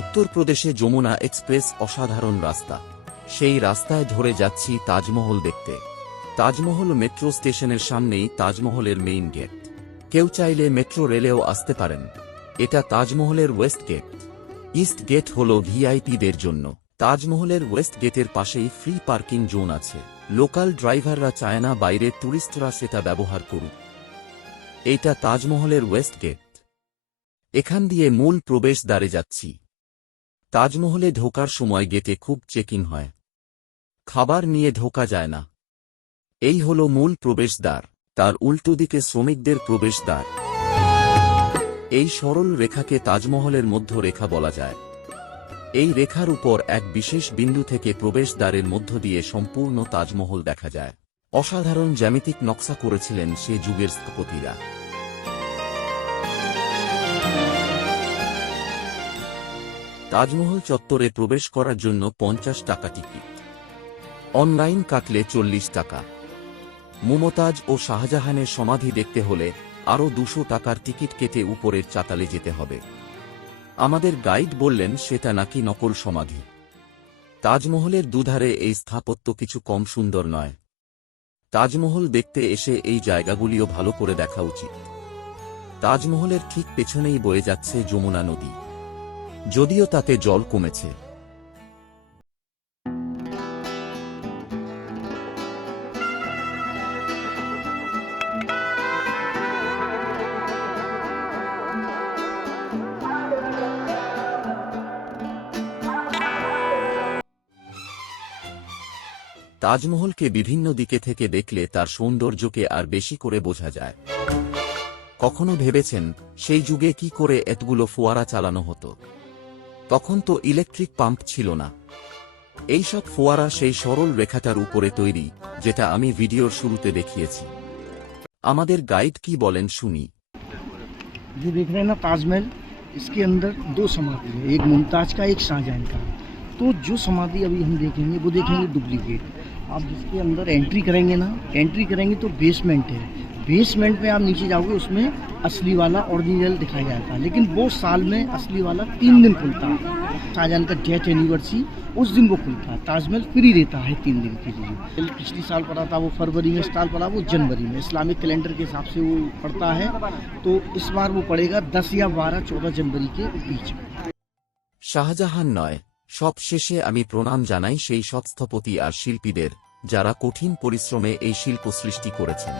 উত্তরপ্রদেশে যমুনা এক্সপ্রেস অসাধারণ রাস্তা। সেই রাস্তায় ধরে যাচ্ছি তাজমহল দেখতে। তাজমহল মেট্রো স্টেশনের সামনেই তাজমহলের মেইন গেট। কেউ চাইলে মেট্রো রেলেও আসতে পারেন। এটা তাজমহলের ওয়েস্ট গেট। ইস্ট গেট হল ভিআইপিদের জন্য। তাজমহলের ওয়েস্ট গেটের পাশেই ফ্রি পার্কিং জোন আছে। লোকাল ড্রাইভাররা চায় না বাইরের টুরিস্টরা সেটা ব্যবহার করুক। এইটা তাজমহলের ওয়েস্ট গেট। এখান দিয়ে মূল প্রবেশদ্বারে যাচ্ছি। তাজমহলে ঢোকার সময় গেটে খুব চেকিং হয়। খাবার নিয়ে ঢোকা যায় না। এই হল মূল প্রবেশদ্বার। তার উল্টো দিকে শ্রমিকদের প্রবেশদ্বার। এই সরল রেখাকে তাজমহলের মধ্য রেখা বলা যায়। এই রেখার উপর এক বিশেষ বিন্দু থেকে প্রবেশদ্বারের মধ্য দিয়ে সম্পূর্ণ তাজমহল দেখা যায়। অসাধারণ জ্যামিতিক নকশা করেছিলেন সে যুগের স্থপতিরা। তাজমহল চত্বরে প্রবেশ করার জন্য 50 টাকা টিকিট। অনলাইন কাটলে 40 টাকা। মুমতাজ ও শাহজাহানের সমাধি দেখতে হলে আরও 200 টাকার টিকিট কেটে উপরের চাতালে যেতে হবে। আমাদের গাইড বললেন সেটা নাকি নকল সমাধি। তাজমহলের দুধারে এই স্থাপত্য কিছু কম সুন্দর নয়। তাজমহল দেখতে এসে এই জায়গাগুলিও ভালো করে দেখা উচিত। তাজমহলের ঠিক পেছনেই বয়ে যাচ্ছে যমুনা নদী, যদিও তাতে জল কমেছে। তাজমহলকে বিভিন্ন দিকে থেকে দেখলে তার সৌন্দর্যকে আর বেশি করে বোঝা যায়। কখনো ভেবেছেন সেই যুগে কি করে এতগুলো ফোয়ারা চালানো হতো? তখন তো ইলেকট্রিক পাম্প ছিল না। এইসব ফোয়ারা সেই সরল রেখাটার উপরে তৈরি, যেটা আমি ভিডিওর শুরুতে দেখিয়েছি। আমাদের গাইড কি বলেন শুনি। ये देख रहे हैं ना ताजमहल, इसके अंदर 2 समाधि है, एक मुमताज का, एक शाहजहां का। तो जो समाधि अभी हम देखेंगे वो देखेंगे डुप्लीकेट। आप जिसके अंदर एंट्री करेंगे ना, एंट्री करेंगे तो बेसमेंट है। बेसमेंट में आप नीचे जाओगे, उसमें असली वाला ओरिजिनल दिखाया जाता है, लेकिन वो साल में असली वाला 3 दिन खुलता है। शाहजहां का डेथ एनिवर्सरी उस दिन वो खुलता है। ताजमहल फ्री रहता है 3 दिन के लिए। पिछली साल पड़ा था वो फरवरी में, इस साल पड़ा वो जनवरी में। इस्लामिक कैलेंडर के हिसाब से वो पड़ता है, तो इस बार वो पड़ेगा 10 या 12-14 जनवरी के बीच में। শাহজাহান নয়, সব শেষে আমি প্রণাম জানাই সেই সব স্থপতি আর শিল্পীদের, যারা কঠিন পরিশ্রমে এই শিল্প সৃষ্টি করেছেন।